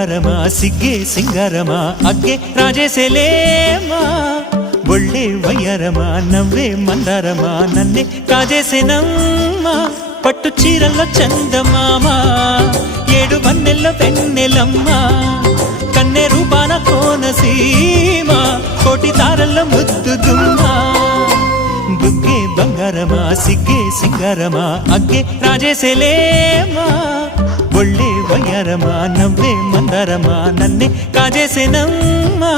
బంగారమా సిగ్గే సింగారమా అగ్గే రాజేసేలేమా ఒళ్ళే వయ్యారమా నవ్వే మందారమా నన్నే కాజేసేనమ్మా పట్టు చీరల్లో చందమామా ఏడు వన్నెల్లో వెన్నెలమ్మా కన్నె రూపాన కోనసీమ కోటి తారల్లో ముద్దుదుమ్మా బుగ్గే బంగారమా సిగ్గే సింగారమా అగ్గే రాజేసేలేమా ఒళ్ళే వయ్యారమా నవ్వే మందారమా నన్నే కాజేసేనమ్మా